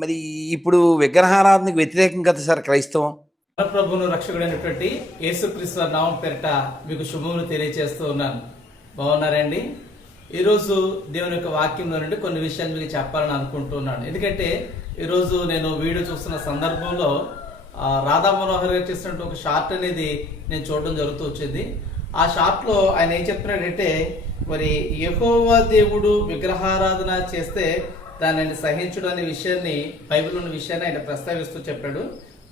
మరి ఇప్పుడు విగ్రహారాధనకు వ్యతిరేకం కదా సార్ క్రైస్తవం. మన ప్రభువును రక్షకుడైనటువంటి యేసుక్రీస్తు నామం పేరిట మీకు శుభములు తెలియజేస్తూ ఉన్నాను. బాగున్నారండి? ఈరోజు దేవుని యొక్క వాక్యంలో నుండి కొన్ని విషయాలు మీకు చెప్పాలని అనుకుంటున్నాను ఎందుకంటే ఈరోజు నేను వీడియో చూస్తున్న సందర్భంలో రాధా మనోహర్ గారు చేసినట్టు ఒక షార్ట్ అనేది నేను చూడడం జరుగుతూ వచ్చింది. ఆ షార్ట్లో ఆయన ఏం చెప్తున్నాడంటే మరి యహోవా దేవుడు విగ్రహారాధన చేస్తే దానిని సహించడం అనే విషయాన్ని బైబిల్ ఉన్న విషయాన్ని ఆయన ప్రస్తావిస్తూ చెప్పాడు.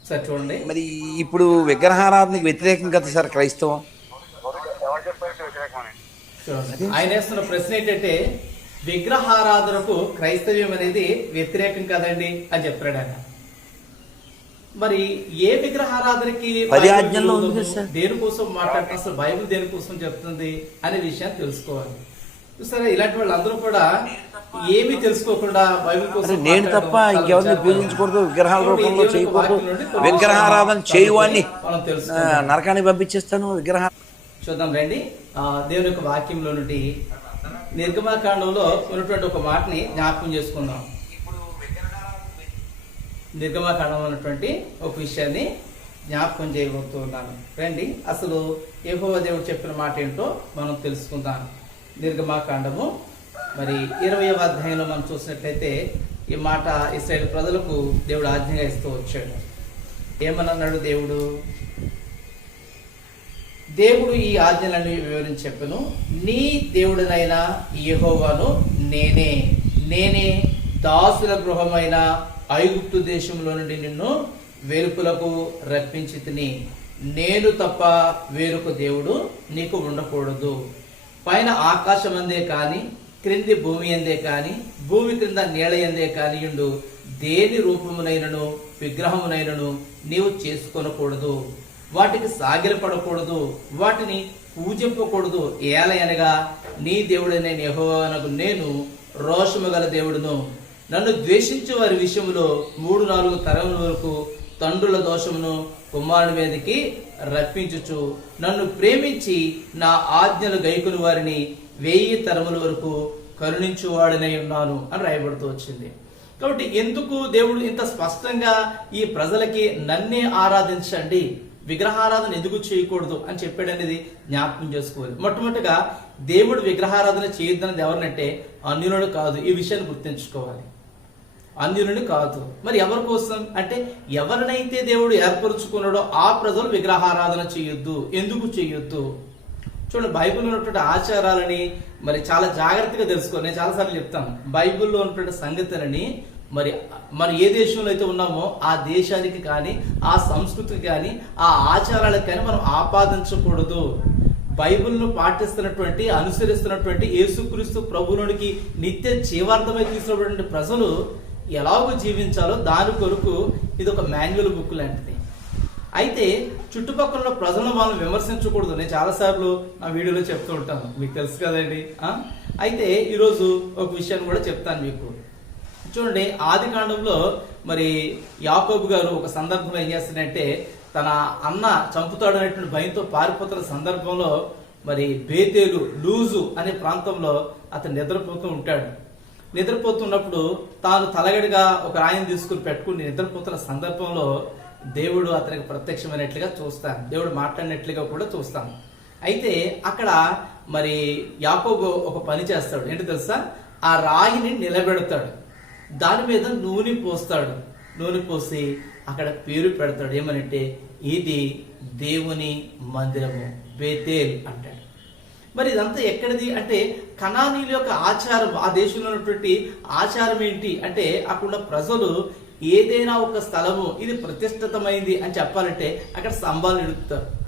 సరే చూడండి. మరి ఇప్పుడు విగ్రహారాధనకు వ్యతిరేకం కదా సార్ క్రైస్తవం. ఆయన వేస్తున్న ప్రశ్న ఏంటంటే విగ్రహారాధనకు క్రైస్తవ్యం అనేది వ్యతిరేకం కదండి అని చెప్తాడు ఆయన. మరి ఏ విగ్రహారాధనకి. దేనికోసం మాట్లాడుతున్న అసలు బైబిల్ దేనికోసం చెప్తుంది అనే విషయాన్ని తెలుసుకోవాలి. సరే ఇలాంటి వాళ్ళందరూ కూడా ఏమీ తెలుసుకోకుండా బైబిల్ కోసం నేను తప్ప ఇంకెవరిని పూజించకూడదు. విగ్రహాల రూపంలో చేయకూడదు విగ్రహారాధన విషయాలు చేయు అని మనం ఆ, తెలుసుకుందాం నరకానికి పంపించేస్తాను విగ్రహ చూద్దాం రండి. దేవుని యొక్క వాక్యంలో నుండి నిర్గమాకాండంలో ఉన్నటువంటి ఒక మాటని జ్ఞాపకం చేసుకుందాం. నిర్గమాకాండంలో ఉన్నటువంటి ఒక విషయాన్ని జ్ఞాపకం చేయబోతున్నాను రండి. అసలు యెహోవా దేవుడు చెప్పిన మాట ఏంటో మనం తెలుసుకుందాం. నిర్గమాకాండము మరి ఇరవయవ అధ్యాయంలో మనం చూసినట్లయితే ఈ మాట ఇస్రాయేల్ ప్రజలకు దేవుడు ఆజ్ఞగా ఇస్తూ వచ్చాడు. ఏమన్నాడు దేవుడు? దేవుడు ఈ ఆజ్ఞలను వివరించి చెప్పను. నీ దేవుడినైన యహోవాను నేనే. నేనే దాసుల గృహమైన ఐగుప్తు దేశంలో నుండి నిన్ను వెలుపులకు రప్పించి తిని నేను తప్ప వేరొక దేవుడు నీకు ఉండకూడదు. పైన ఆకాశం అందే కానీ క్రింది భూమి అందే కాని భూమి క్రింద నీళ్ళ ఎందే కానియుండు దేని రూపమునైనను విగ్రహమునైనను నీవు చేసుకొనకూడదు. వాటికి సాగిలపడకూడదు. వాటిని పూజింపకూడదు. ఏలయనగా నీ దేవుడైన యెహోవానకు నేను రోషము గల దేవుడును. నన్ను ద్వేషించే వారి విషయంలో మూడు నాలుగు తరముల వరకు తండ్రుల దోషమును కుమారుని మీదకి రప్పించుచు నన్ను ప్రేమించి నా ఆజ్ఞలు గైకుని వారిని వెయ్యి తరముల వరకు కరుణించువాడనై ఉన్నాను అని రాయబడుతూ వచ్చింది. కాబట్టి ఎందుకు దేవుడు ఇంత స్పష్టంగా ఈ ప్రజలకి నన్నే ఆరాధించండి విగ్రహారాధన ఎందుకు చేయకూడదు అని చెప్పాడు అనేది జ్ఞాపకం చేసుకోవాలి. మొట్టమొదటిగా దేవుడు విగ్రహారాధన చేయొద్దన్నది ఎవరినంటే అన్యునుడు కాదు. ఈ విషయాన్ని గుర్తుంచుకోవాలి. అన్యునుని కాదు. మరి ఎవరి కోసం? అంటే ఎవరినైతే దేవుడు ఏర్పరుచుకున్నాడో ఆ ప్రజలు విగ్రహారాధన చేయొద్దు. ఎందుకు చేయొద్దు? చూడండి బైబిల్లో ఉన్నటువంటి ఆచారాలని మరి చాలా జాగ్రత్తగా తెలుసుకోవాలి నేను చాలాసార్లు చెప్తాను. బైబిల్లో ఉన్నటువంటి సంగతులని మరి మరి ఏ దేశంలో అయితే ఉన్నామో ఆ దేశానికి కానీ ఆ సంస్కృతికి కానీ ఆ ఆచారాలకు కానీ మనం ఆపాదించకూడదు. బైబిల్ను పాటిస్తున్నటువంటి అనుసరిస్తున్నటువంటి యేసుక్రీస్తు ప్రభువునికి నిత్య జీవార్థమై తీసుకున్నటువంటి ప్రజలు ఎలాగో జీవించాలో దాని కొరకు ఇది ఒక మాన్యువల్ బుక్ లాంటిది. అయితే చుట్టుపక్కల ప్రజలను మనం విమర్శించకూడదు. నేను చాలాసార్లు నా వీడియోలో చెప్తూ ఉంటాను. మీకు తెలుసు కదండి అయితే ఈరోజు ఒక విషయాన్ని కూడా చెప్తాను మీకు. చూడండి ఆది కాండంలో మరి యాకోబు గారు ఒక సందర్భంలో ఏం చేస్తాడంటే తన అన్న చంపుతాడు అనేటువంటి భయంతో పారిపోతున్న సందర్భంలో మరి బేతేలు లూజు అనే ప్రాంతంలో అతను నిద్రపోతూ ఉంటాడు. నిద్రపోతున్నప్పుడు తాను తలగడిగా ఒక రాయిని తీసుకుని పెట్టుకుని నిద్రపోతున్న సందర్భంలో దేవుడు అతనికి ప్రత్యక్షమైనట్లుగా చూస్తాను దేవుడు మాట్లాడినట్లుగా కూడా చూస్తాను అయితే అక్కడ మరి యాకోబు ఒక పని చేస్తాడు. ఏంటి తెలుసా? ఆ రాయిని నిలబెడతాడు. దాని మీద నూనె పోస్తాడు. నూనె పోసి అక్కడ పేరు పెడతాడు. ఏమనంటే ఇది దేవుని మందిరము బేతేల్ అంటాడు. మరి ఇదంతా ఎక్కడిది? అంటే కణానీల యొక్క ఆచారం ఆ దేశంలో ఉన్నటువంటి ఆచారం ఏంటి? అంటే అక్కడ ఉన్న ప్రజలు ఏదైనా ఒక స్థలము ఇది ప్రతిష్ఠితమైంది అని చెప్పాలంటే అక్కడ స్తంభాలు నిలుపుతారు.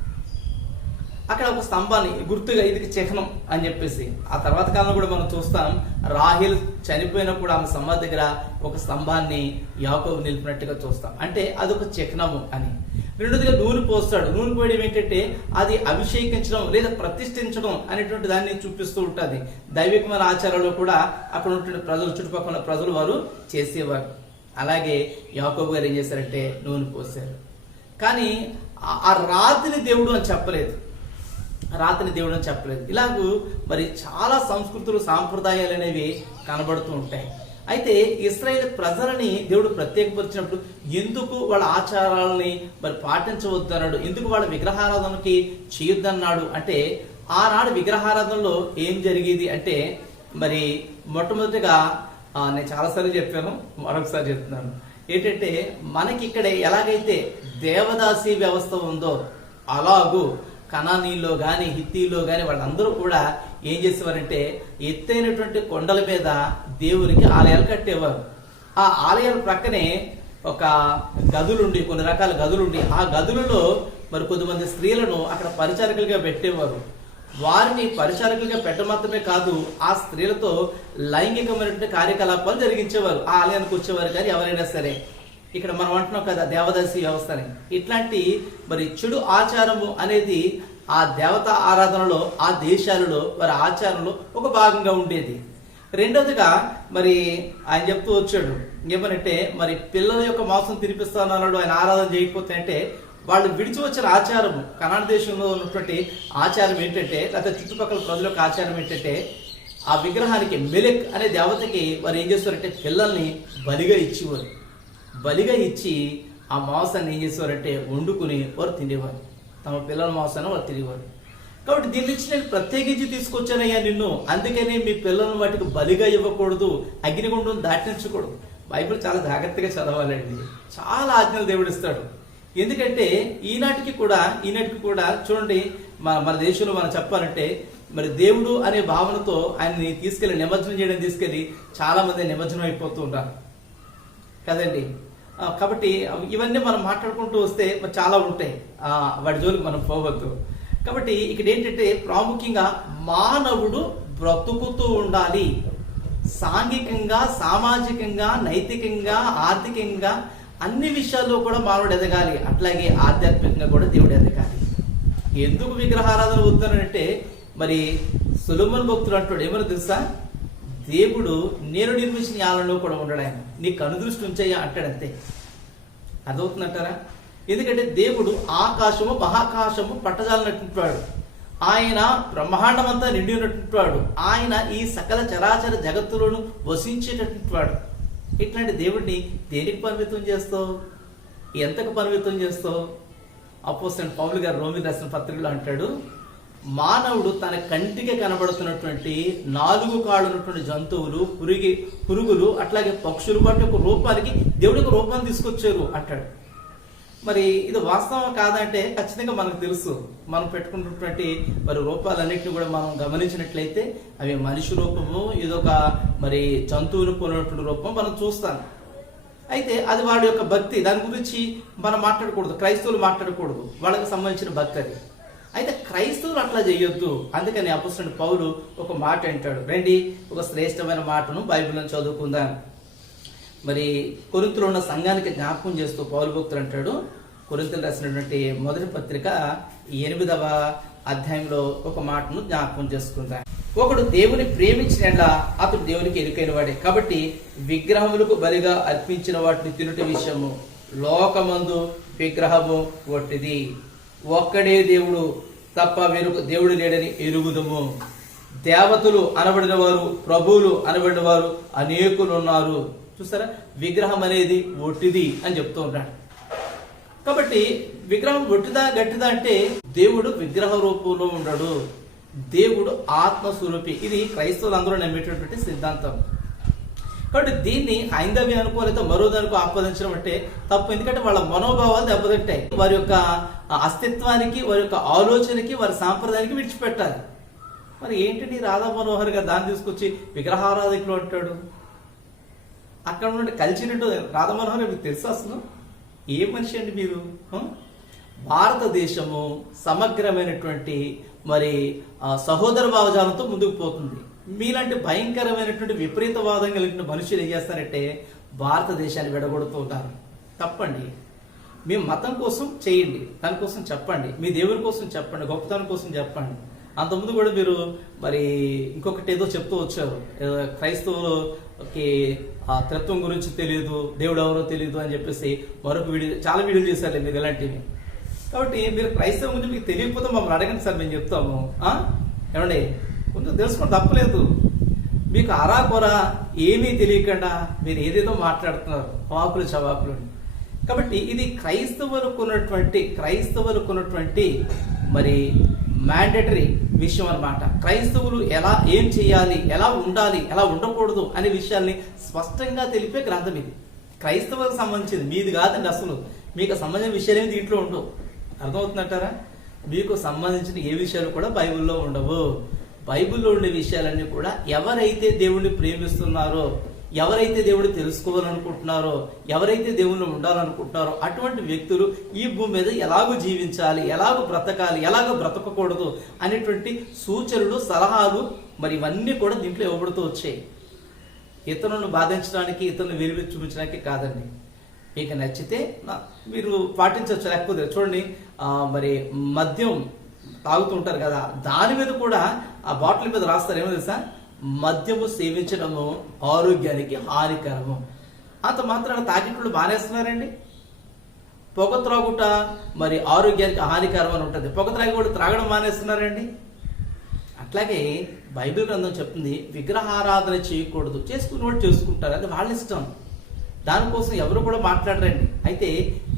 అక్కడ ఒక స్తంభాన్ని గుర్తుగా ఇది చిహ్నం అని చెప్పేసి ఆ తర్వాత కాలంలో కూడా మనం చూస్తాం రాహిల్ చనిపోయినప్పుడు ఆమె సమాధి దగ్గర ఒక స్తంభాన్ని యాకోబు నిలిపినట్టుగా చూస్తాం. అంటే అదొక చిహ్నము అని. రెండోదిగా నూనె పోస్తాడు. నూనె పోయడం ఏంటంటే అది అభిషేకించడం లేదా ప్రతిష్ఠించడం అనేటువంటి దాన్ని చూపిస్తూ ఉంటుంది. దైవికమైన ఆచారాలు కూడా అక్కడ ఉన్నటువంటి ప్రజలు చుట్టుపక్కల ప్రజలు వారు చేసేవారు. అలాగే యాకోబు గారు ఏం చేశారంటే నూనె పోశారు. కానీ ఆ- రాతిని దేవుడు అని చెప్పలేదు. రాత్రి దేవుడు అని చెప్పలేదు. ఇలాగూ మరి చాలా సంస్కృతులు సాంప్రదాయాలు అనేవి కనబడుతూ ఉంటాయి. అయితే ఇస్రాయేల్ ప్రజలని దేవుడు ప్రత్యేకపరిచినప్పుడు ఎందుకు వాళ్ళ ఆచారాలని మరి పాటించవద్దు అన్నాడు? ఎందుకు వాళ్ళ విగ్రహారాధనకి చేయొద్దన్నాడు? అంటే ఆనాడు విగ్రహారాధనలో ఏం జరిగేది అంటే మరి మొట్టమొదటిగా నేను చాలాసార్లు చెప్పాను మరొకసారి చెప్తున్నాను. ఏంటంటే మనకి ఇక్కడ ఎలాగైతే దేవదాసి వ్యవస్థ ఉందో అలాగూ కనానీలో కానీ హిత్తీలో కానీ వాళ్ళందరూ కూడా ఏం చేసేవారంటే ఎత్తైనటువంటి కొండల మీద దేవునికి ఆలయాలు కట్టేవారు. ఆ ఆలయాల ప్రక్కనే ఒక గదులుండి కొన్ని రకాల గదులుండి ఆ గదులలో మరి కొద్దిమంది స్త్రీలను అక్కడ పరిచారకులుగా పెట్టేవారు. వారిని పరిచారకులుగా పెట్టమాత్రమే కాదు ఆ స్త్రీలతో లైంగికమైనటువంటి కార్యకలాపాలు జరిగించేవారు ఆ ఆలయానికి వచ్చేవారు కానీ ఎవరైనా సరే. ఇక్కడ మనం అంటున్నాం కదా దేవదాసి వ్యవస్థని ఇట్లాంటి మరి చెడు ఆచారము అనేది ఆ దేవత ఆరాధనలో ఆ దేశాలలో వారి ఆచారంలో ఒక భాగంగా ఉండేది. రెండవదిగా మరి ఆయన చెప్తూ వచ్చాడు ఏమనంటే మరి పిల్లల యొక్క మాంసం తినిపిస్తానన్నాడు ఆయన ఆరాధన చేయకపోతే అంటే వాళ్ళు విడిచి వచ్చిన ఆచారము కనాడ దేశంలో ఉన్నటువంటి ఆచారం ఏంటంటే లేకపోతే చుట్టుపక్కల ప్రజల యొక్క ఆచారం ఏంటంటే ఆ విగ్రహానికి మెలెక్ అనే దేవతకి వారు ఏం చేస్తారంటే పిల్లల్ని బలిగా ఇచ్చేవారు. బలిగా ఇచ్చి ఆ మాంసాన్ని ఏం చేసేవారంటే వండుకుని వారు తినేవారు. తమ పిల్లల మాంసాన్ని వారు తినేవారు. కాబట్టి దీని నుంచి నేను ప్రత్యేకించి తీసుకొచ్చానయ్యా నిన్ను. అందుకని మీ పిల్లలను వాటికి బలిగా ఇవ్వకూడదు అగ్నిగుండం దాటించకూడదు బైబిల్ చాలా జాగ్రత్తగా చదవాలండి. చాలా ఆజ్ఞలు దేవుడు ఇస్తాడు. ఎందుకంటే ఈనాటికి కూడా ఈనాటికి కూడా చూడండి మన మన దేశంలో మనం చెప్పాలంటే మరి దేవుడు అనే భావనతో ఆయన్ని తీసుకెళ్ళి నిమజ్జనం చేయడం తీసుకెళ్ళి చాలా మంది నిమజ్జనం అయిపోతూ ఉంటారు కదండి? కాబట్టి ఇవన్నీ మనం మాట్లాడుకుంటూ వస్తే మరి చాలా ఉంటాయి. వాటి జోలికి మనం పోవద్దు. కాబట్టి ఇక్కడ ఏంటంటే ప్రాముఖ్యంగా మానవుడు బ్రతుకుతూ ఉండాలి. సాంఘికంగా సామాజికంగా నైతికంగా ఆర్థికంగా అన్ని విషయాల్లో కూడా మానవుడు ఎదగాలి. అట్లాగే ఆధ్యాత్మికంగా కూడా దేవుడు ఎదగాలి. ఎందుకు విగ్రహారాధన వద్దనంటే మరి సులభన్ భక్తుడు అంటాడు ఏమని తెలుసా? దేవుడు నేను నిర్మించిన యాలలో కూడా ఉండడు ఆయన. నీ కనుదృష్టి ఉంచయ్యా అంటాడంతే అదవుతుందంటారా ఎందుకంటే దేవుడు ఆకాశము మహాకాశము పట్టజాలనట్టుంటాడు. ఆయన బ్రహ్మాండమంతా నిండి ఉన్నట్టుంటాడు. ఆయన ఈ సకల చరాచర జగత్తులను వసించేటట్టువాడు ఇట్లాంటి దేవుడిని దేనికి పరిమితం చేస్తావు? ఎంతకు పరిమితం చేస్తావు? అపోసెంట్ పౌలు గారు రోమి రాసిన పత్రికలో అంటాడు మానవుడు తన కంటికి కనబడుతున్నటువంటి నాలుగు కాళ్ళు ఉన్నటువంటి జంతువులు పురుగి పురుగులు అట్లాగే పక్షులు వాటి ఒక రూపానికి దేవుడికి రూపాన్ని తీసుకొచ్చారు అంటాడు. మరి ఇది వాస్తవం కాదంటే ఖచ్చితంగా మనకు తెలుసు. మనం పెట్టుకున్నటువంటి మరి రూపాలన్నింటినీ కూడా మనం గమనించినట్లయితే అవి మనిషి రూపము ఇదొక మరి జంతువులు పోలినటువంటి రూపం మనం చూస్తాం. అయితే అది వాడి యొక్క భక్తి దాని గురించి మనం మాట్లాడకూడదు క్రైస్తవులు మాట్లాడకూడదు. వాళ్ళకి సంబంధించిన భక్తి అది. అయితే క్రైస్తవులు అట్లా చేయొద్దు. అందుకని అపుస్తున్న పౌలు ఒక మాట అంటాడు. రండి ఒక శ్రేష్టమైన మాటను బైబిల్లో చదువుకుందాం. మరి కొరింతలో ఉన్న సంఘానికి జ్ఞాపకం చేస్తూ పౌరు భక్తులు అంటాడు. కొరింతలు రాసినటువంటి మొదటి పత్రిక ఎనిమిదవ అధ్యాయంలో ఒక మాటను జ్ఞాపకం చేసుకుందాం. ఒకడు దేవుని ప్రేమించిన అతడు దేవునికి ఎరుకైన వాడే కాబట్టి విగ్రహములకు బలిగా అర్పించిన వాటిని తినుట విషయము లోకమందు విగ్రహము ఒట్టిది. ఒక్కడే దేవుడు తప్ప వేరొక దేవుడు లేడని ఎరుగుదము. దేవతలు అనబడిన వారు ప్రభువులు అనబడిన వారు అనేకులు ఉన్నారు చూసారా విగ్రహం అనేది ఒట్టిది అని చెప్తూ ఉంటాడు కాబట్టి విగ్రహం ఒట్టిదా గట్టిదా అంటే దేవుడు విగ్రహ రూపంలో ఉండడు. దేవుడు ఆత్మస్వరూపి. ఇది క్రైస్తవులు అందరూ నమ్మేటటువంటి సిద్ధాంతం. కాబట్టి దీన్ని హైందవి అనుకూలత మరో దానికి ఆపాదించడం అంటే తప్పు. ఎందుకంటే వాళ్ళ మనోభావాలు దెబ్బతింటాయి. వారి యొక్క అస్తిత్వానికి వారి యొక్క ఆలోచనకి వారి సాంప్రదాయానికి విడిచిపెట్టాలి. మరి ఏంటండి రాధా మనోహర్ గారు దాన్ని తీసుకొచ్చి విగ్రహారాధికులు అంటాడు? అక్కడ నుండి కలిసినట్టు రాధమనోహర్ మీకు తెలుసు అసలు? ఏ మనిషి అండి మీరు? భారతదేశము సమగ్రమైనటువంటి మరి సహోదర భావజాలంతో ముందుకు పోతుంది. మీలాంటి భయంకరమైనటువంటి విపరీతవాదం కలిగిన మనుషులు ఏం చేస్తారంటే భారతదేశాన్ని విడగొడుతూ ఉంటారు. తప్పండి. మీ మతం కోసం చేయండి. దానికోసం చెప్పండి. మీ దేవుని కోసం చెప్పండి. గొప్పతనం కోసం చెప్పండి. అంతకుముందు కూడా మీరు మరి ఇంకొకటి ఏదో చెప్తూ వచ్చారు. ఏదో ఆ తత్వం గురించి తెలియదు దేవుడు ఎవరో తెలియదు అని చెప్పేసి మరొక వీడియో చాలా వీడియోలు చేశారు మీరు ఇలాంటివి. కాబట్టి మీరు క్రైస్తవం గురించి మీకు తెలియకపోతే మమ్మల్ని అడగండి సార్ మేము చెప్తాము. ఏమండి? కొంచెం తెలుసుకోండి తప్పలేదు. మీకు అరాకొర ఏమీ తెలియకుండా మీరు ఏదేదో మాట్లాడుతున్నారు వాపులు చవాపులు కాబట్టి ఇది క్రైస్తవులకు ఉన్నటువంటి క్రైస్తవులకు ఉన్నటువంటి మరి మ్యాండేటరీ విషయం అన్నమాట. క్రైస్తవులు ఎలా ఏం చేయాలి ఎలా ఉండాలి ఎలా ఉండకూడదు అనే విషయాల్ని స్పష్టంగా తెలిపే గ్రంథం ఇది. క్రైస్తవులకు సంబంధించింది. మీది కాదండి అసలు. మీకు సంబంధించిన విషయాలు ఏమి దీంట్లో ఉండవు. అర్థమవుతుందంటారా? మీకు సంబంధించిన ఏ విషయాలు కూడా బైబిల్లో ఉండవు. బైబిల్లో ఉండే విషయాలన్నీ కూడా ఎవరైతే దేవుణ్ణి ప్రేమిస్తున్నారో ఎవరైతే దేవుడు తెలుసుకోవాలనుకుంటున్నారో ఎవరైతే దేవుళ్ళు ఉండాలనుకుంటున్నారో అటువంటి వ్యక్తులు ఈ భూమి మీద ఎలాగో జీవించాలి ఎలాగో బ్రతకాలి ఎలాగో బ్రతకకూడదు అనేటువంటి సూచనలు సలహాలు మరి ఇవన్నీ కూడా దీంట్లో ఇవ్వబడుతూ వచ్చాయి. ఇతరులను బాధించడానికి ఇతరులను విరివి చూపించడానికి కాదండి. మీకు నచ్చితే మీరు పాటించవచ్చు. లేకపోతే చూడండి మరి మద్యం తాగుతుంటారు కదా దాని మీద కూడా ఆ బాటిల్ మీద రాస్తారు ఏమో తెలుసా? మద్యము సేవించడము ఆరోగ్యానికి హానికరము. అంత మాత్రాన తాగేటప్పుడు మానేస్తున్నారండి. పొగ త్రాగుట మరి ఆరోగ్యానికి హానికరం అని ఉంటుంది. పొగ త్రాగి కూడా త్రాగడం మానేస్తున్నారండి. అట్లాగే బైబిల్ గ్రంథం చెప్తుంది విగ్రహారాధన చేయకూడదు. చేసుకున్న వాళ్ళు చేసుకుంటారు. అది వాళ్ళ ఇష్టం. దానికోసం ఎవరు కూడా మాట్లాడరండి. అయితే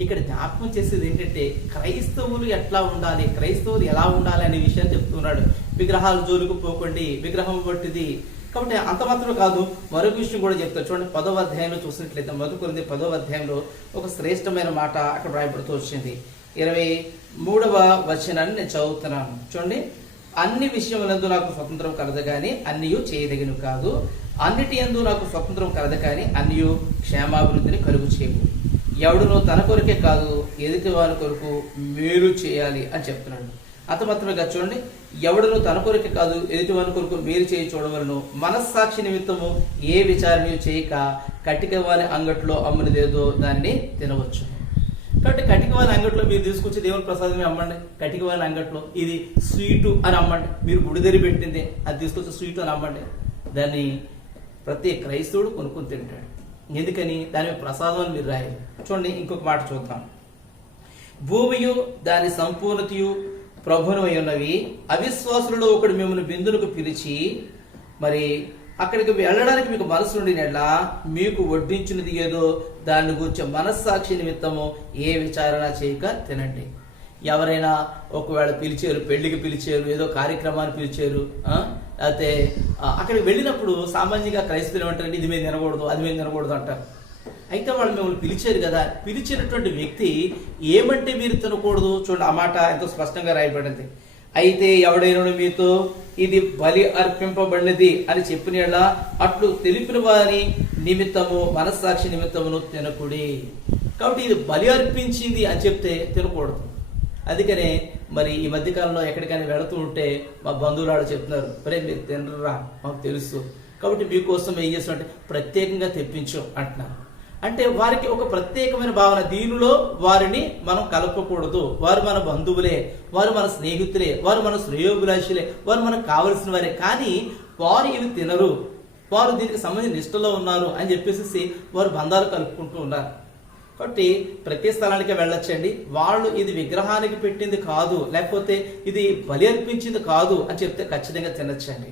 ఇక్కడ జ్ఞాపకం చేసేది ఏంటంటే క్రైస్తవులు ఎట్లా ఉండాలి క్రైస్తవులు ఎలా ఉండాలి అనే విషయాన్ని చెప్తున్నాడు. విగ్రహాల జోలికి పోకండి విగ్రహం వంటిది కాబట్టి అంత మాత్రం కాదు మరొక విషయం కూడా చెప్తారు చూడండి పదవ అధ్యాయంలో చూసినట్లయితే మొదటి పదవ అధ్యాయంలో ఒక శ్రేష్టమైన మాట అక్కడ రాయబడుతూ వచ్చింది. ఇరవై మూడవ వచనాన్ని నేను చదువుతున్నాను. చూడండి అన్ని విషయములందు నాకు స్వతంత్రం కలదు కానీ అన్నీ చేయదగిన కాదు. అన్నిటి ఎందు నాకు స్వతంత్రం కలదు కానీ అన్నియు క్షేమాభివృద్ధిని కలుగు చేయవు. ఎవడునో తన కొరకే కాదు ఎదుటి వారి కొరకు మేలు చేయాలి అని చెప్తున్నాడు. అంత చూడండి ఎవడును తన కొరకే కాదు ఎదుటి వారి కొరకు మేలు చేయి చూడవలను మనస్సాక్షి నిమిత్తము ఏ విచారణ చేయక కటిక వారి అంగట్లో అమ్మునిదేదో దాన్ని తినవచ్చు. కాబట్టి కటికవారి అంగట్లో మీరు తీసుకొచ్చి దేవుని ప్రసాదమే అమ్మండి. కటిక వారి అంగట్లో ఇది స్వీటు అని అమ్మండి. మీరు గుడిదరి పెట్టింది అది తీసుకొచ్చి స్వీటు అని అమ్మండి. దాన్ని ప్రతి క్రైస్తవుడు కొనుక్కుని తింటాడు. ఎందుకని? దాని ప్రసాదం అని మీరు రాయాలి. చూడండి ఇంకొక మాట చూద్దాం. భూమియు దాని సంపూర్ణతయు ప్రభును ఉన్నవి. అవిశ్వాసులలో ఒకడు మిమ్మల్ని బిందులకు పిలిచి మరి అక్కడికి వెళ్ళడానికి మీకు మనసు ఉండినట్లా మీకు వడ్డించినది ఏదో దాన్ని గురించి మనస్సాక్షి నిమిత్తము ఏ విచారణ చేయక తినండి. ఎవరైనా ఒకవేళ పిలిచారు పెళ్ళికి పిలిచారు ఏదో కార్యక్రమాన్ని పిలిచారు అయితే అక్కడికి వెళ్ళినప్పుడు సామాన్యంగా క్రైస్తవులు ఏమంటారంటే ఇది మీద తినకూడదు అది మీద తినకూడదు అంటారు. అయితే వాళ్ళు మిమ్మల్ని పిలిచారు కదా పిలిచినటువంటి వ్యక్తి ఏమంటే మీరు తినకూడదు? చూడండి ఆ మాట ఎంతో స్పష్టంగా రాయబడింది. అయితే ఎవడైనా మీతో ఇది బలి అర్పింపబడినది అని చెప్పిన అట్లు తెలిపిన వారి నిమిత్తము మనస్సాక్షి నిమిత్తమును తినకుడి. కాబట్టి ఇది బలి అర్పించింది అని చెప్తే తినకూడదు. అందుకనే మరి ఈ మధ్యకాలంలో ఎక్కడికైనా వెళుతూ ఉంటే మా బంధువులు ఆడ చెప్తున్నారు మరే మీరు తినరా? మాకు తెలుసు. కాబట్టి మీకోసం ఏం చేస్తామంటే ప్రత్యేకంగా తెప్పించు అంటున్నారు. అంటే వారికి ఒక ప్రత్యేకమైన భావన దీనిలో వారిని మనం కలపకూడదు. వారు మన బంధువులే వారు మన స్నేహితులే వారు మన శ్రేయోభిలాషులే వారు మనకు కావలసిన వారే. కానీ వారు ఇవి తినరు. వారు దీనికి సంబంధించిన నిష్టలో ఉన్నారు అని చెప్పేసి వారు బంధాలు కలుపుకుంటూ ఉన్నారు. కాబట్టి ప్రతి స్థలానికి వెళ్ళొచ్చండి. వాళ్ళు ఇది విగ్రహానికి పెట్టింది కాదు లేకపోతే ఇది బలి అర్పించింది కాదు అని చెప్తే ఖచ్చితంగా తినొచ్చండి.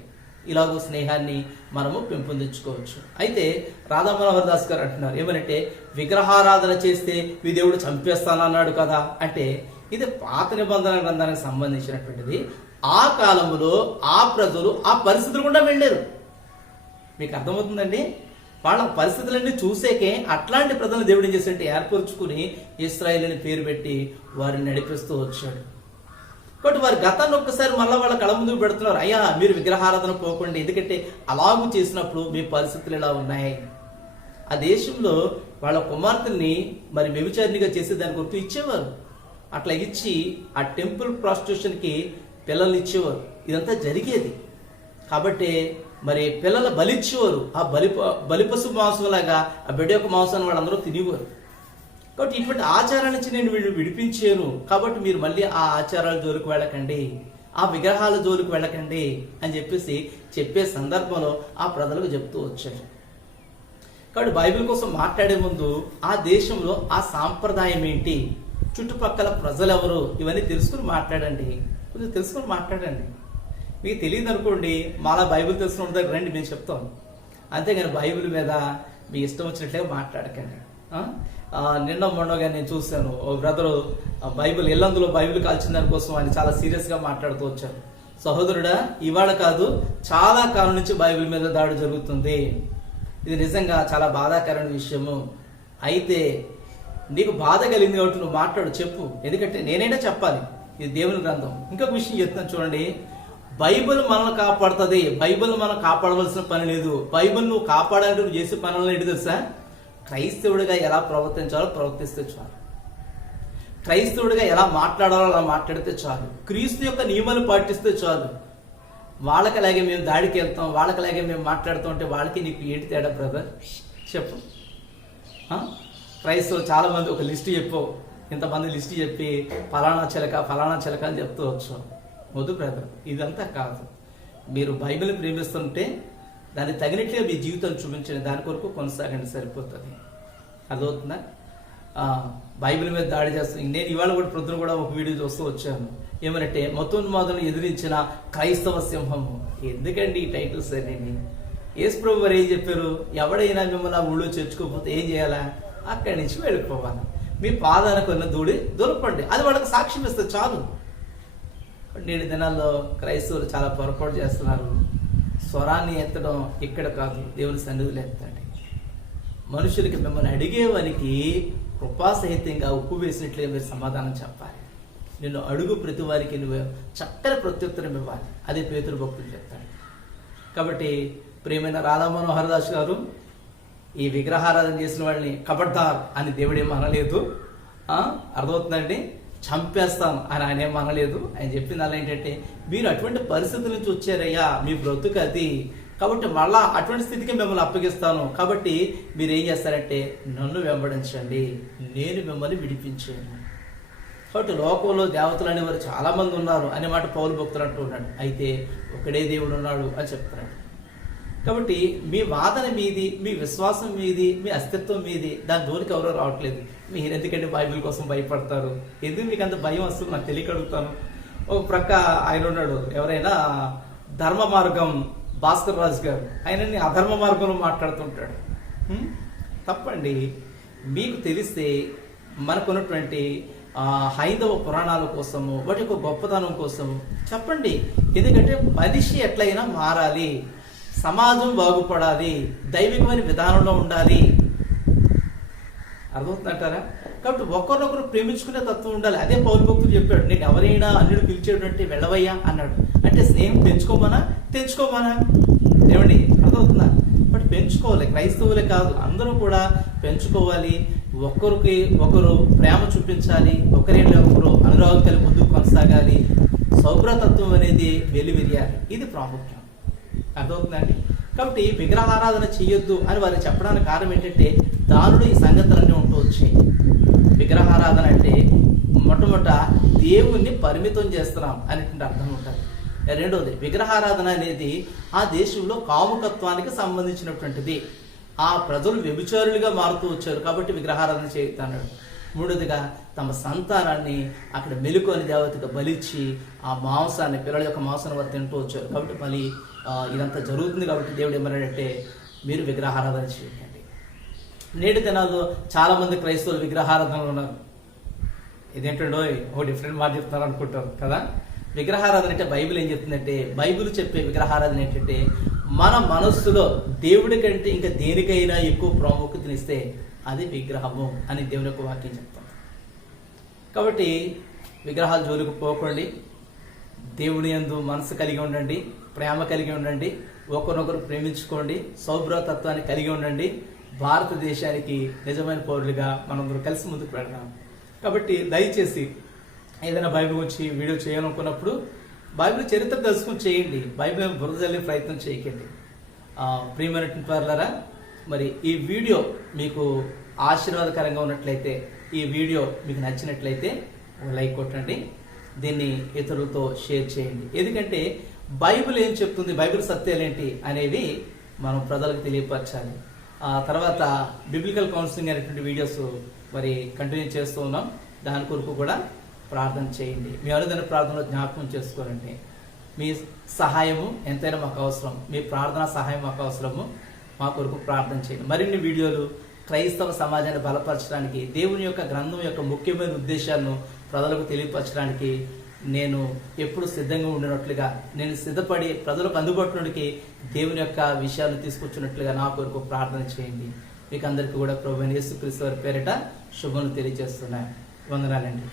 ఇలాగో స్నేహాన్ని మనము పెంపొందించుకోవచ్చు. అయితే రాధామనోహర్ దాస్ గారు అంటున్నారు ఏమనంటే విగ్రహారాధన చేస్తే మీ దేవుడు చంపేస్తానన్నాడు కదా అంటే ఇది పాత నిబంధన గ్రంథానికి సంబంధించినటువంటిది. ఆ కాలంలో ఆ ప్రజలు ఆ పరిస్థితులు కూడా వెళ్ళారు. మీకు అర్థమవుతుందండి? వాళ్ళ పరిస్థితులన్నీ చూసేకే అట్లాంటి ప్రజలను దేవుడు ఏం చేశాడంటే ఏర్పరచుకుని ఇస్రాయేల్ అని పేరు పెట్టి వారిని నడిపిస్తూ వచ్చాడు. బట్ వారి గతాన్ని ఒక్కసారి మళ్ళీ వాళ్ళ కళ ముందుకు పెడుతున్నారు. అయ్యా మీరు విగ్రహారాధన పోకండి. ఎందుకంటే అలాగూ చేసినప్పుడు మీ పరిస్థితులు ఇలా ఉన్నాయి. ఆ దేశంలో వాళ్ళ కుమార్తెల్ని మరి వ్యభిచారినిగా చేసి దాని గుర్తు ఇచ్చేవారు. అట్లా ఇచ్చి ఆ టెంపుల్ ప్రాస్టిట్యూషన్కి పిల్లల్ని ఇచ్చేవారు. ఇదంతా జరిగేది. కాబట్టి మరి పిల్లలు బలిచ్చేవారు. ఆ బలి బలిపశు మాంసంలాగా ఆ బిడ్డ యొక్క మాంసాన్ని వాళ్ళందరూ తినేవారు. కాబట్టి ఇటువంటి ఆచారాల నుంచి నేను వీళ్ళు విడిపించాను. కాబట్టి మీరు మళ్ళీ ఆ ఆచారాల జోలికి వెళ్ళకండి ఆ విగ్రహాల జోలికి వెళ్ళకండి అని చెప్పేసి చెప్పే సందర్భంలో ఆ ప్రజలకు చెప్తూ వచ్చారు. కాబట్టి బైబిల్ కోసం మాట్లాడే ముందు ఆ దేశంలో ఆ సాంప్రదాయం ఏంటి? చుట్టుపక్కల ప్రజలు ఎవరు ఇవన్నీ తెలుసుకుని మాట్లాడండి. కొంచెం తెలుసుకుని మాట్లాడండి. మీకు తెలియదు అనుకోండి మాలా బైబిల్ తెలిసిన దగ్గర రండి మేము చెప్తాం అంతేగాని బైబిల్ మీద మీ ఇష్టం వచ్చినట్లుగా మాట్లాడకండి. నిన్న మొన్నగా నేను చూశాను ఓ బ్రదరు బైబిల్ ఇల్లందులో బైబిల్ కాల్చిన దానికోసం ఆయన చాలా సీరియస్గా మాట్లాడుతూ వచ్చారు. సహోదరుడా ఇవాళ కాదు చాలా కాలం నుంచి బైబిల్ మీద దాడి జరుగుతుంది. ఇది నిజంగా చాలా బాధాకరమైన విషయము. అయితే నీకు బాధ కలిగింది కాబట్టి నువ్వు మాట్లాడు చెప్పు. ఎందుకంటే నేనైనా చెప్పాలి. ఇది దేవుని గ్రంథం. ఇంకొక విషయం చెప్తున్నాను చూడండి. బైబిల్ మనల్ని కాపాడుతుంది. బైబిల్ మనం కాపాడవలసిన పని లేదు. బైబిల్ నువ్వు కాపాడాలంటే నువ్వు చేసే పనులు ఏంటి తెలుసా? క్రైస్తవుడిగా ఎలా ప్రవర్తించాలో ప్రవర్తిస్తే చాలు. క్రైస్తవుడిగా ఎలా మాట్లాడాలో అలా మాట్లాడితే చాలు. క్రీస్తు యొక్క నియమాలు పాటిస్తే చాలు. వాళ్ళకలాగే మేము దాడికి వెళ్తాం వాళ్ళకలాగే మేము మాట్లాడుతూ ఉంటే వాళ్ళకి నీకు ఏంటి తేడా బ్రదర్ చెప్పు. ఆ? క్రైస్తవులు ఒక లిస్ట్ చెప్పు ఇంతమంది లిస్ట్ చెప్పి ఫలానా చిలక ఫలానా చిలక అని చెప్తూ వచ్చు వద్దు బ్రదర్ ఇదంతా కాదు. మీరు బైబిల్ ప్రేమిస్తుంటే దాన్ని తగినట్లుగా మీ జీవితం చూపించండి. దాని కొరకు కొనసాగండి సరిపోతుంది. అదవుతుందా బైబిల్ మీద దాడి చేస్తాను నేను ఇవాళ కూడా ప్రొద్దున కూడా ఒక వీడియో చూస్తూ వచ్చాను. ఏమనంటే మతోన్మాదులను ఎదిరించిన క్రైస్తవ సింహము. ఎందుకండి ఈ టైటిల్స్ అనేవి యేసు ప్రభు వారు ఏం చెప్పారు? ఎవడైనా మిమ్మల్ని ఆ ఊళ్ళో చేర్చుకోకపోతే ఏం చేయాలా? అక్కడి నుంచి వెళ్ళిపోవాలి. మీ పాదానికి ఉన్న దూడి దొరకండి. అది వాళ్ళకి సాక్ష్యం ఇస్తే చాలు. నేటి దినాల్లో క్రైస్తవులు చాలా పొరపాటు చేస్తున్నారు. స్వరాన్ని ఎత్తడం ఇక్కడ కాదు దేవుని సన్నిధిలో ఎత్తండి. మనుషులకి మిమ్మల్ని అడిగేవానికి కృపాసహితంగా ఉప్పు వేసినట్లుగా మీరు సమాధానం చెప్పాలి. నిన్ను అడుగు ప్రతి వారికి నువ్వు చక్కని ప్రత్యుత్తరం ఇవ్వాలి. అది పేతురు భక్తులు చెప్తాడు కాబట్టి ప్రియమైన రాధా మనోహర్ దాస్ గారు ఈ విగ్రహారాధన చేసిన వాళ్ళని కబడ్దార్ అని దేవుడేం అనలేదు. అర్థమవుతుందండి? చంపేస్తాను అని ఆయన ఏం అనలేదు. ఆయన చెప్పింది అలా ఏంటంటే మీరు అటువంటి పరిస్థితి నుంచి వచ్చారయ్యా మీ బ్రతుకు అది. కాబట్టి మళ్ళా అటువంటి స్థితికి మిమ్మల్ని అప్పగిస్తాను. కాబట్టి మీరు ఏం చేస్తారంటే నన్ను వెంబడించండి. నేను మిమ్మల్ని విడిపించాను. కాబట్టి లోకంలో దేవతలు అనేవారు చాలా మంది ఉన్నారు అనే మాట పౌరు భక్తులు అంటూ ఉన్నాడు. అయితే ఒకడే దేవుడు ఉన్నాడు అని చెప్తున్నాడు కాబట్టి మీ వాదన మీది మీ విశ్వాసం మీది మీ అస్తిత్వం మీది దాని జోలికి ఎవరో రావట్లేదు. మీరు ఎందుకంటే బైబిల్ కోసం భయపడతారు? ఎందుకు మీకు అంత భయం వస్తుంది? నాకు తెలియక అడుగుతాను. ఒక ప్రక్క ఆయన ఉన్నాడు. ఎవరైనా ధర్మ మార్గం భాస్కర్ రాజు గారు. ఆయనని అధర్మ మార్గంలో మాట్లాడుతుంటాడు. తప్పండి. మీకు తెలిస్తే మనకున్నటువంటి హైందవ పురాణాల కోసము వాటి యొక్క గొప్పతనం కోసం చెప్పండి. ఎందుకంటే మనిషి ఎట్లయినా మారాలి. సమాజం బాగుపడాలి దైవికమైన విధానంలో ఉండాలి. అర్థమవుతుందంటారా కాబట్టి ఒకరినొకరు ప్రేమించుకునే తత్వం ఉండాలి. అదే పౌరు భక్తులు చెప్పాడు నేను ఎవరైనా అన్నిడు పిలిచేటువంటి వెళ్ళవయ్యా అన్నాడు. అంటే స్నేహం పెంచుకోమనా? తెంచుకోమనా ఏమండి అర్థమవుతుందా? బట్ పెంచుకోవాలి క్రైస్తవులే కాదు. అందరూ కూడా పెంచుకోవాలి. ఒకరికి ఒకరు ప్రేమ చూపించాలి. ఒకరిలో ఒకరు అనురాగం కలిగి ముందుకు కొనసాగాలి. సౌభ్రతత్వం అనేది వెలివిరియాలి. ఇది ప్రాముఖ్యం. అర్థమవుతుందండి? కాబట్టి విగ్రహారాధన చేయొద్దు అని వారు చెప్పడానికి కారణం ఏంటంటే దానుడు ఈ సంగతులన్నీ ఉంటూ వచ్చాయి విగ్రహారాధన అంటే మొట్టమొదట దేవుణ్ణి పరిమితం చేస్తున్నాం అనేటువంటి అర్థం ఉంటుంది. రెండవది విగ్రహారాధన అనేది ఆ దేశంలో కాముకత్వానికి సంబంధించినటువంటిది. ఆ ప్రజలు వ్యభిచారులుగా మారుతూ వచ్చారు కాబట్టి విగ్రహారాధన చేయుతున్నాడు మూడోదిగా తమ సంతానాన్ని అక్కడ మెలుకొని దేవతకు బలిచ్చి ఆ మాంసాన్ని పిల్లల యొక్క మాంసాన్ని వారు తింటూ వచ్చారు. కాబట్టి మళ్ళీ ఇదంతా జరుగుతుంది కాబట్టి దేవుడు ఏమన్నాడంటే మీరు విగ్రహారాధన చేయకండి నేటి దినాల్లో చాలామంది క్రైస్తవులు విగ్రహారాధనలు ఉన్నారు. ఇదేంటండో ఓ డిఫరెంట్ మాట చెప్తారు అనుకుంటారు కదా? విగ్రహారాధన అంటే బైబిల్ ఏం చెప్తుందంటే బైబిల్ చెప్పే విగ్రహారాధన ఏంటంటే మన మనస్సులో దేవుడి కంటే ఇంకా దేనికైనా ఎక్కువ ప్రాముఖ్యతనిస్తే అది విగ్రహము అని దేవుని యొక్క వాక్యం చెప్తారు కాబట్టి విగ్రహాలు జోలికి పోకండి. దేవుని యందు మనసు కలిగి ఉండండి ప్రేమ కలిగి ఉండండి ఒకరినొకరు ప్రేమించుకోండి సౌభ్రతత్వాన్ని కలిగి ఉండండి. భారతదేశానికి నిజమైన పౌరులుగా మనందరూ కలిసి ముందుకు పెడదాం కాబట్టి దయచేసి ఏదైనా బైబిల్ గురించి వీడియో చేయాలనుకున్నప్పుడు బైబిల్ చరిత్ర తెలుసుకుని చేయండి. బైబిల్ బురదల్లే ప్రయత్నం చేయకండి. ప్రియమైనటువంటి వారులరా మరి ఈ వీడియో మీకు ఆశీర్వాదకరంగా ఉన్నట్లయితే ఈ వీడియో మీకు నచ్చినట్లయితే ఒక లైక్ కొట్టండి. దీన్ని ఇతరులతో షేర్ చేయండి. ఎందుకంటే బైబిల్ ఏం చెప్తుంది? బైబిల్ సత్యాలేంటి అనేవి మనం ప్రజలకు తెలియపరచాలి. ఆ తర్వాత బిబ్లికల్ కౌన్సిలింగ్ అనేటువంటి వీడియోస్ మరి కంటిన్యూ చేస్తూ ఉన్నాం. దాని కొరకు కూడా ప్రార్థన చేయండి. మీ అనుదిన ప్రార్థనలో జ్ఞాపకం చేసుకోరండి మీ సహాయము ఎంతైనా మాకు అవసరం. మీ ప్రార్థన సహాయం మాకు అవసరము. మా కొరకు ప్రార్థన చేయండి. మరిన్ని వీడియోలు క్రైస్తవ సమాజాన్ని బలపరచడానికి దేవుని యొక్క గ్రంథం యొక్క ముఖ్యమైన ఉద్దేశాలను ప్రజలకు తెలియపరచడానికి నేను ఎప్పుడు సిద్ధంగా ఉండినట్లుగా నేను సిద్ధపడి ప్రజలకు అందుబాటులోనికి దేవుని యొక్క విషయాలను తీసుకొచ్చినట్లుగా నా కొరకు ప్రార్థన చేయండి. మీకు అందరికీ కూడా ప్రభు యేసుక్రీస్తు వారి పేరిట శుభములు తెలియజేస్తున్నాయి వందనాలండి.